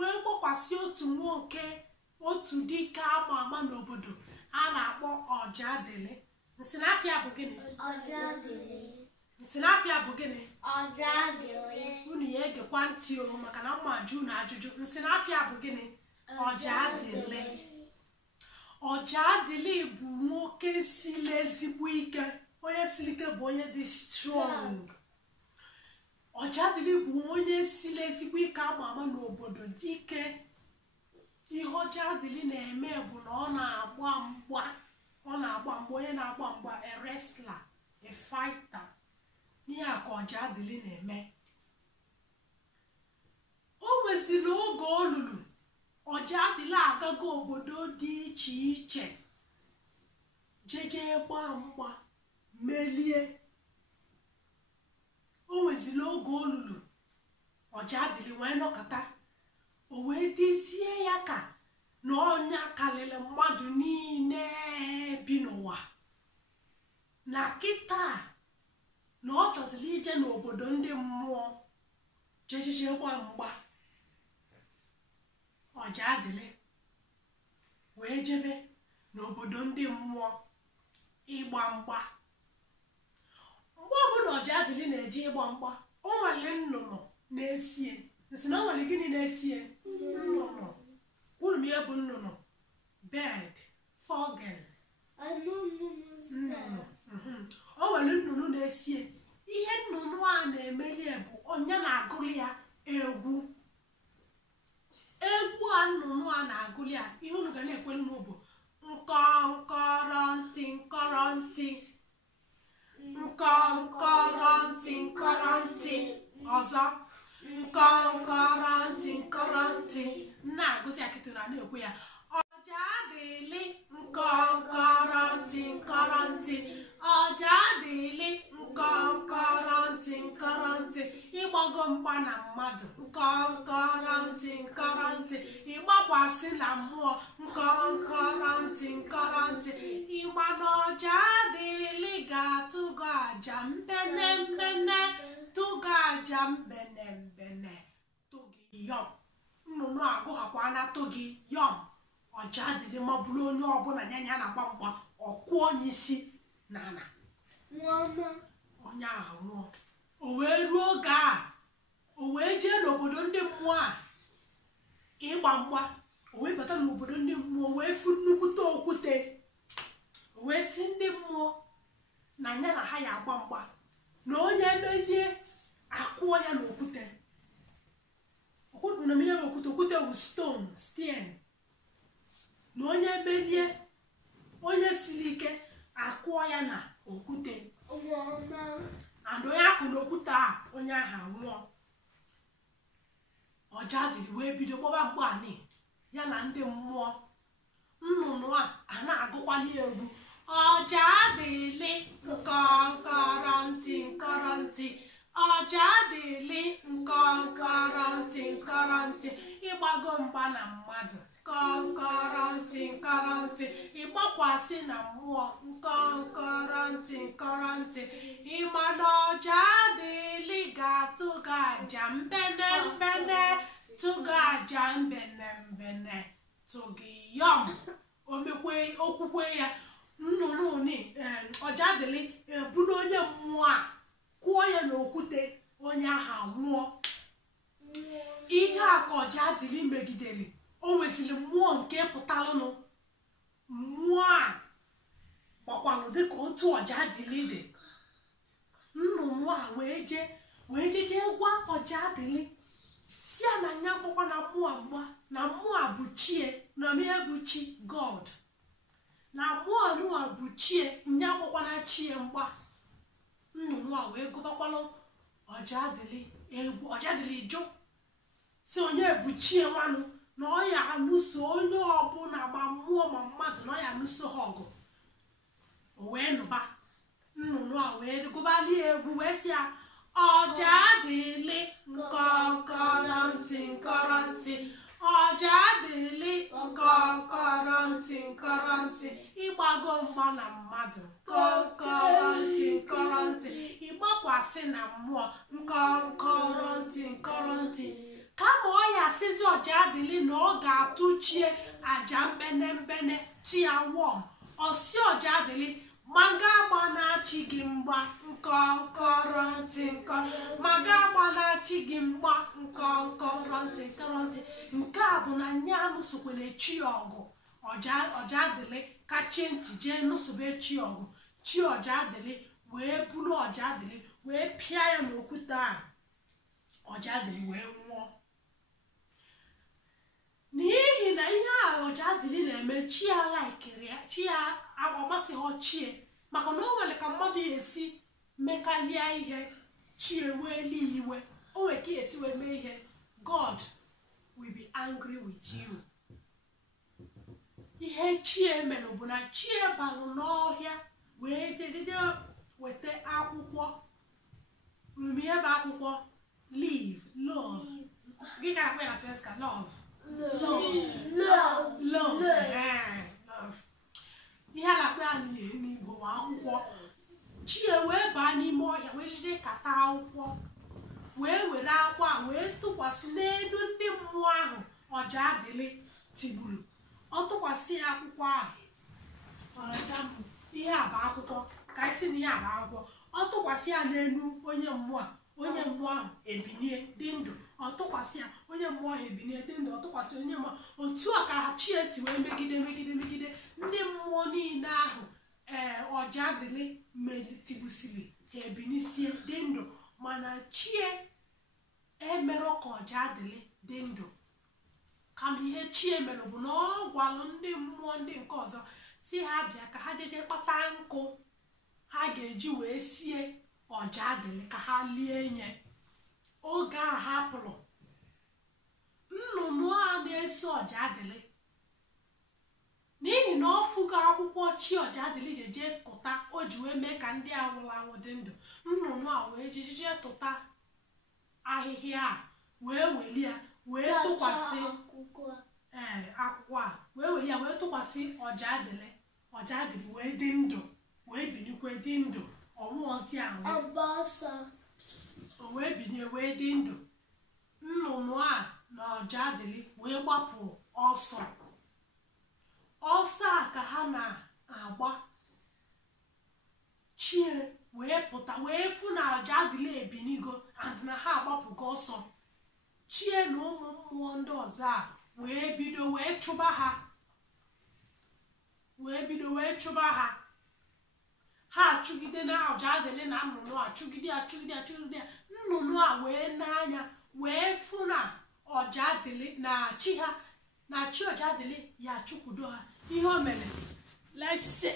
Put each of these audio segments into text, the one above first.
wee gbokwasị otu nwoke, otu dike ama ama n'obodo a na-akpọ Ọjadịlị. Nsịnafịa bụ gịnị? Ọjadịlị. Nsịnafịa bụ gịnị? Ọjadịlị. Unu ya egekwa ntị o, maka na mma ajụ na ajụjụ. Nsịnafịa bụ gịnị? Ọjadịlị. Ọjadịlị bụ nwoke siri ezigbo ike. Onye siri ike bụ onye dị strong. Ọjadịlị bụ onye siri ezigbo ike ama ama n'obodo dike. Ihe Ọjadịlị na-eme bụ na ọ na-agba mgba. Ọ na-agba mgba, onye na-agba mgba, a wrestler, a fighter. Ihe a ka Ọjadịlị na-eme. O nweziri oge o lulu, Ọjadịlị agago obodo dị iche iche jeje gbaa mgba melie. O nweziri oge o lulu, Ọjadịlị wee nọkọta, o wee dezie ya ka na ọnya karịrị mmadụ niile bi n'ụwa, na kịta na ọ chọziri ije n'obodo ndị mmụọ jejeje gbaa mgba. Ọjadịlị wee jebe n'obodo ndị mmụọ ịgba mgba. Mgbe ọbụla Ọjadịlị na-eje ịgba mgba, o nwere nnụnụ na-esie. Nsị na o nwere gịnị na-esie? Nnụnụ. Unu m ihe bụ nnụnụ? Bird, falcon. Nnụnụ. O nwere nnụnụ na-esie. Ihe nnụnụ a na-emeli bụ onye na-agụrụ ya egwu. Egwu a nnụnụ a na-agụrụ ya, ihe unu ga na-ekwelu n'ụbụ nkọnkọrọntị nkọrọntị nkọnkọrọntị nkọrọntị. Ọzọ nkọnkọrọntị nkọrọntị. Na-agụsị akịtị na na-ekwe ya Ọjadịlị nkọnkọrọntị nkọrọntị. Ọjadịlị nkọnkọrọntị nkọrọntị. Ịgbago mgba na mmadụ nkọnkọrọntị nkọrọntị. Ịgbakwasị na mmụọ nkọnkọrọntị nkọrọntị. Ịgba na Ọjadịlị ga-atụgo aja mbene mbene, tụgo aja mbene mbene, tụgị yọm. Nnụnụ agụghakwa na tụgị yọm. Ọjadịlị mabụrụ onye ọbụla ya na-agba mgba, ọkụ onye isi n'ala, onye ahụ nwụọ. O wee ruo oge a, o wee jee n'obodo ndị mmụọ a ịgba mgba. O wee bata n'obodo ndị mmụọ wee fụ nnukwute okwute. O wee si ndị mmụọ na ya na ha ya agba mgba, na onye melie akụọ ya n'okwute. Okwute na ihe okwute, okwute bụ stone, stien. Na onye melie, onye siri ike akụọ ya na okwute. And onye akụ n'okwute a, onye ahụ nwụọ. Ọjadịlị wee bido gbaba mgba anị ya na ndị mmụọ. Nnụnụ a na-agụkwali egwu Ọjadịlị nkọnkọrọntị nkọrọntị. Ọjadịlị nkọnkọrọntị nkọrọntị. Ịgbago mgba na mmadụ nkọnkọrọntị nkọrọntị. Ịgbakwasị na mmụọ nkọnkọrọntị nkọrọntị. Ịma na Ọjadịlị ga-atụgo aja mbene mbene, tụgo aja mbene mbene, tụgị yọm. Omekwe okwukwe ya, nnụnụ ni Ọjadịlị eburu onye mmụọ a kụọ ya n'okwute, onye ahụ nwụọ. Ihe a ka Ọjadịlị megidere. O nweziri mmụọ nke pụtalụnụ. Mmụọ a gbakwanụ dịka otu Ọjadịlị dị. Nnụnụ a wee jeje gwa Ọjadịlị si ya na ya gbakwa na mmụọ mgba, na mmụọ bụ chie, na ihe bụ chi God, na mmụọ nụwa bụ chie, nya gbakwa na chie mgba. Nnụnụ a wee gụbakwanụ Ọjadịlị egwu. Ọjadịlị jụ si onye bụ chie nwanụ, na ọ ya anụso onye ọbụla ma mmụọ ma mmadụ, na ọ ya anụso ha ọgụ. O wee nụba. Nnụnụ a wee gụbali egwu wee sị ya Ọjadịlị nkọnkọrọntị nkọrọntị. Ọjadịlị nkọnkọrọntị nkọrọntị. Ịgbago mgba na mmadụ nkọnkọrọntị nkọrọntị. Ịgbakwa tụkwasị na mmụọ nkọrọ ntị kama ọ ya asịzi ọja adịlị na ọ ga-atụ chie aja mkpene tia wọm ọsi ọja adịlị maga agba na-achị gị mgba nkọrọ ntị maga agba na-achị gị mgba nkọrọ ntị nke a bụ na nye anụsokwere chi ọgụ ọja adịlị kachie ntị jee nụsobe chi ọgụ chi ọja adịlị wee buru ọja adịlị wee pịa ya n'okwute a ọja adịlị wee nwụọ n'ihi na ihe a ọja adịlị na-eme chi ya laikiri ya chi ya ọmasịghị chie maka na o nwere ka mmadụ ya esi mekalia ihe chie wee lie iwe o nwere ka esi wee mee ihe God will be angry with you. Ihe chie mere bụ na chie balụ n'ọhịa wee jedide weta akwụkwọ rumi ebe akwụkwọ live love gị ka akpa na sweska love ihe a na-akpa ya n'Igbo akwụkwọ chie wee baa n'ime ọhịa wee jide kata akwụkwọ wee were akwa wee tụkwasị n'elu ndị mmụọ ahụ ọja adịlị tigburu ọ tụkwasị ya akwụkwọ ahụ ihe a bụ akwụkwọ ka isi na ihe a bụ akwụkwọ ọ tụkwasị ya n'elu onye mmụọ ahụ ebinie dị ndụ ọ tụkwasị ya onye mmụọ ahụ ebinie dị ndụ ọ tụkwasị onye mmụọ otu a ka chi esi wee megide ndị mmụọ niile ahụ ọja adịlị tigbusiri ha ebinisie dị ndụ mana chie emerọ ka ọja adịlị dị ndụ kama ihe chie mere bụ na ọ gwalụ ndị mmụọ ndị nke ọzọ si ha bịa ka ha jeje kpata nkụ ha ga-eji wee sie ọja adịlị ka ha lie nye oge a hapụrụ nnụnụ a na-esi ọja adịlị n'ihi na ọ fụgo akwụkwọ chi ọja adịlị jeje tụta o ji wee mee ka ndị a nwụrụ anwụ dị ndụ nnụnụ a wee jeje tụta ahịhịa a wee weli ya wee tụkwasị akwụkwọ a wee weli ya wee tụkwasị ọja adịlị wee dị ndụ wee binikwe dị ndụ ọnwụọzi anwụ o wee binie wee dị ndụ nnụnụ a na ọja adịlị wee gbapụ ọsọ a ka ha na-agba chie wee pụta wee fụ na ọja adịlị ebinigo and na ha agbapụgo ọsọ chie na ụmụ mmụọ ndị ọzọ a wee bido wee chụba ha ha achụgide na ọja adịlị na nnụnụ a chụgide ya nnụnụ a wee n'anya wee fụ na ọja adịlị na chi ọja adịlị ya chụkwudo ha ihe o mere lese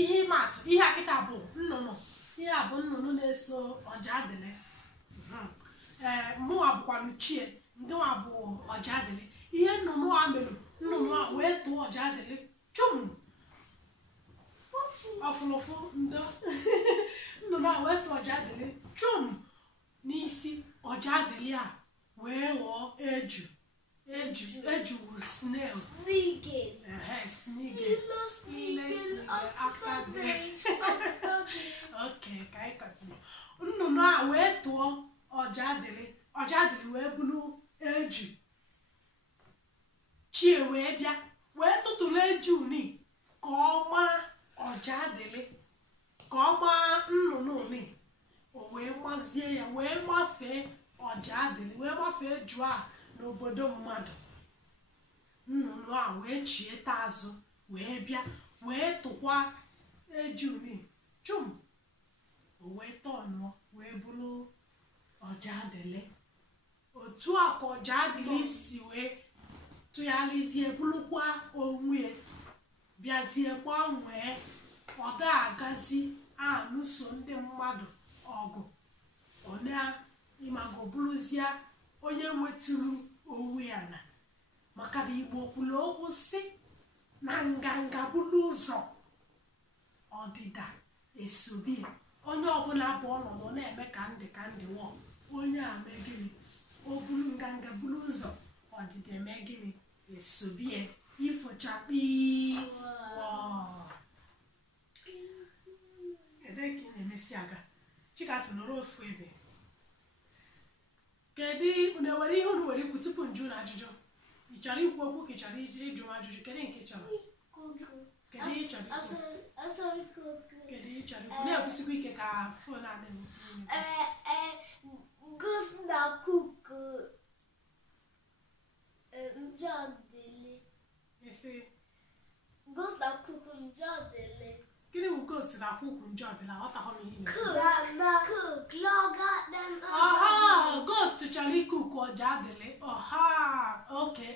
ihe ịmatụ ihe akịta bụ nnụnụ ihe a bụ nnụnụ na-eso ọja adịlị mụnwa bụkwanụ chie ndịnwa bụ ọja adịlị ihe nnụnụ a mere nnụnụ a wee tụọ ọja adịlị chum ọfụlụfụ ndo nnụnụ a wee tụọ ọja adịlị chum n'isi ọja adịlị a wee ghọọ eju wu snail nnụnụ a wee tụọ ọja adịlị wee bụrụ eju chie wee bịa wee tụtụrụ eju ni ka ọ maa ọja adịlị ka ọ maa nnụnụ ni o wee mazie ya wee mafee ọja adịlị wee mafee eju a n'obodo mmadụ nnụnụ a wee chieta azụ wee bịa wee tụkwa ejuni chum o wee tọnụọ wee bụrụ ọja adịlị otu a ka ọja adịlị si wee tụgharịzie bụrụkwa onwe bịazie gbanwee ọ ga-agazi anụso ndị mmadụ ọgụ ọ na-ịmago bụrụzie onye nwetụrụ onwe ya na maka na Igbo kwuru okwu si na nganga bụrụ ụzọ ọdịda esobi onye ọbụla bụ ọnọdụ na-eme ka ndị wọ onye a mee gịnị o buru nganga bụrụ ụzọ ọdịda eme gịnị esobie ifochakpi ede ka ị na-emesi aga Chikasị nọrọ ofu ebe. Kedu unu nwere ihe unu nwere ikwu tupu njụ na ajụjụ? Ị chọrọ ikwu okwu ka ị chọrọ ịjụ ajụjụ? Kedu nke ị chọrọ? Kedu ị chọrọ ikwu? Kedu ị chọrọ ikwu? Na-ekwusikwa ike ka fon a na-enwe. Ghost na cook njadele. Ese. Ghost na cook njadele. Gịnị bụ ghost na cook njadele? Aghọtaghị m ihe. Cook. Loga them. Aha, ghost chọrọ ikuku ọjadele. Aha, okay.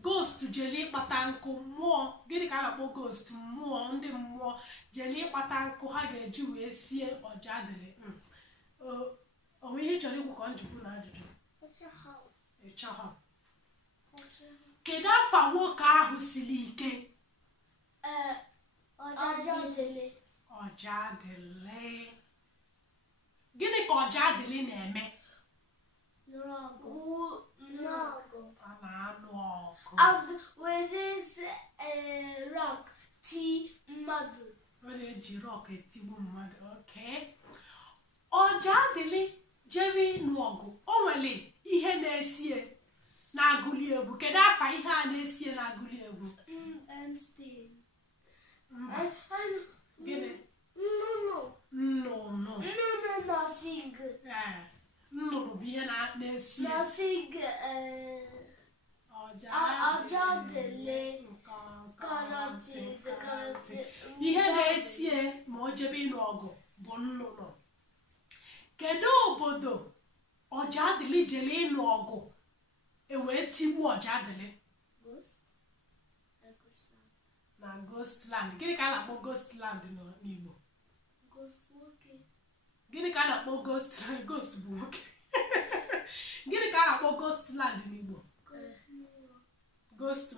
Ghost jeli ịkpata nkụ mmụọ. Gịnị ka a na-akpọ ghost? Mmụọ, ndị mmụọ jeli ịkpata nkụ ha ga-eji wee sie ọjadele. Onwe ihe chọrọ ikwu ka njikwu na ajụjụ? Ịchọghọ. Kedu afa nwoke ahụ siri ike? Ọjadele. Ọjadele. Gịnị ka ọjadele na-eme? N'ọgụ. A na-anụ ọgụ. And with this rock ti mmadụ. Ọ na-eji rock etigbu mmadụ. Okay. Ọjadele jere ịnụ ọgụ. O nwere ihe na-esie na-agụli egwu. Kedu afa ihe a na-esie na-agụli egwu? Gịnị? Nnụnụ. Nnụnụ na-sing. Nnụnụ bụ ihe na-esi Na-sing ọjadele. Ihe na-esie ma o jebe ịnụ ọgụ bụ nnụnụ. Kedu obodo ọjadele jere ịnụ ọgụ ewee tigbu ọjadele? Na Ghostland. Gịnị ka a na-akpọ Ghostland n'Igbo? Gịnị ka a na-akpọ Ghostland? Ghost bụ nwoke. Gịnị ka a na-akpọ Ghostland n'Igbo? Ghost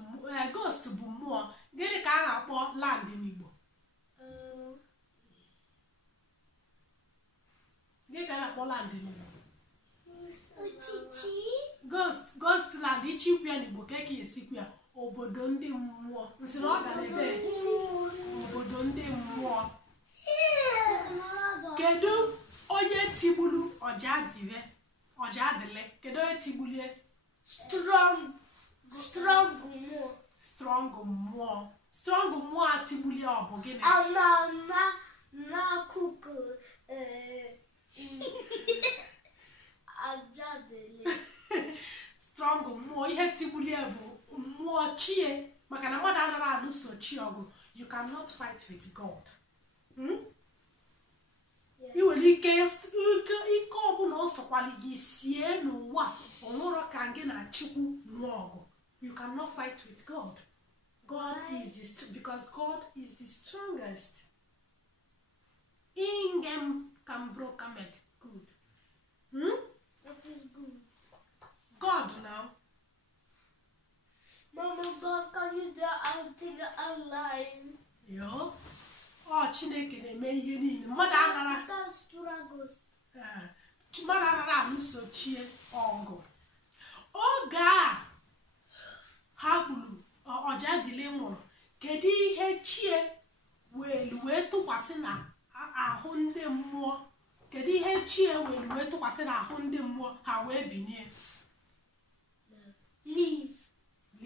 bụ mmụọ. Gịnị ka a na-akpọ land n'Igbo? Gịnị ka a na-akpọ land n'Igbo? Ghostland. Ichikwu ya n'Igbo ka eke esikwu ya obodo ndị mmụọ. Nsị na ọ gara ebe obodo ndị mmụọ. Kedu onye tigburu ọjadele? Kedu onye tigbulie? Strong mmụọ a tigbulie ọ bụ gịnị? N'akụkụ ajadele. Strong mmụọ ihe tigbulie bụ mmụọ chie, maka na mmadụ anaghị alụso chi ọgụ. You cannot fight with God. I nwere ike ọbụla ọ sọkwala gị sie n'ụwa ọ nwụrụ ka gị na Chukwu nụọ ọgụ. You cannot fight with God. Because God is the strongest. Ingem Kambrokamed. Good. What is good? God now. Mama, God, can you do everything alive? Yo. Chineke na-eme ihe niile. Mmadụ anaghị alụso chie ọgụ. Oge a ha gburu ọjadele nwụrụ, kedu ihe chie wee tụkwasị na ahụ ndị mmụọ? Kedu ihe chie wee tụkwasị na ahụ ndị mmụọ ha wee binie? Leaf.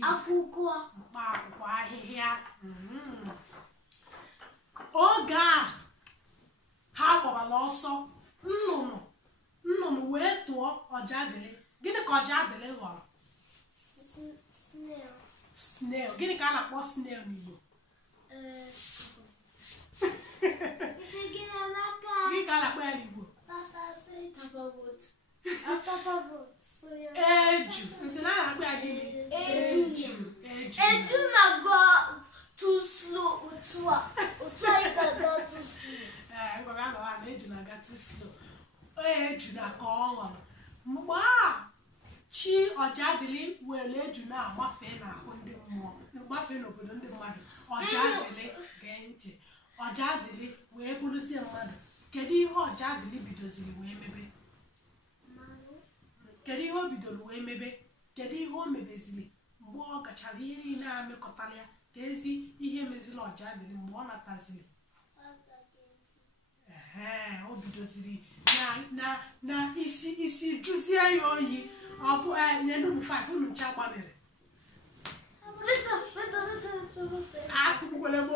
Akwụkwọ. Mkpa akwụkwọ, ahịhịa. Oge a ha gbawala ọsọ, nnụnụ wee tụọ ọjadele. Gịnị ka ọjadele ghọrọ? Snail. Gịnị ka a na-akpọ snail n'Igbo? Gịnị ka a na-akpọ ya n'Igbo? Eju. Nsị na a na-akpọ ya gịnị? Eju na-go too slow. Otu a ị ga-aga too slow. Ngwa nọ ha na eju na-aga too slow. Eju na ka ọ ghọrọ. Mgbe a chi ọjadele were eju na-agbafe n'ahụ ndị mmụọ, gbafe n'obodo ndị mmadụ. Ọjadele gee ntị. Ọjadele wee bụrụzie mmadụ. Kedu ihe ọjadele bidoziri wee mebe? Kedu ihe o bidoro wee mebe? Kedu ihe o mebeziri mgbe ọ gachara ihe niile a mekọtara ya? Ka ezi ihe meziri ọjadele mgbe ọ nataziri? o bidoziri na isi jụzie ya oyi ọ bụ nye unu 5 unu ncha gbanere akụkwele m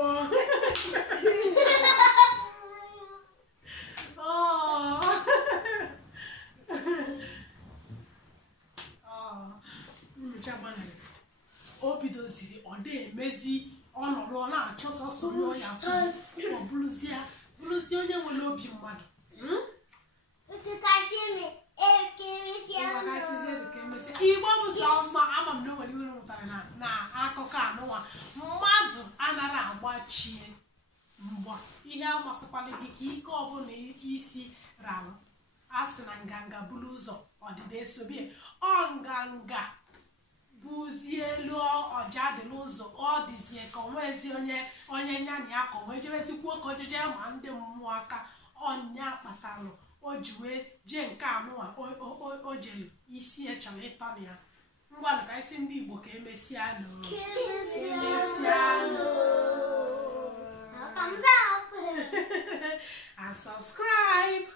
ncha gbanere o bidoziri ọ na-emezi ọnọdụ ọ na-achọ sọsọ ya ọ bụrụzie onye nwere obi mmadụ igbo bụ sọ mma ama m na o nwere ihe mụtara na akụkọ anụnwa mmadụ anaghị agbachie mgba ihe amasịkwala gị ka ike ọbụla isi ralụ a sị na nganga buru ụzọ ọdịda esobie ọ nganga bụzie elu ọja dị n'ụzọ ọ dịzie ka onwezi onye nyana ya ka onwe jebezikwuo ka ojeje ma ndị mmụọ aka ọnya kpatalụ o ji wee jee nke anụwa o jelu isi chọrọ ịta na ya ngwanụ ka isi ndị Igbo ka emesianụ and subscribe.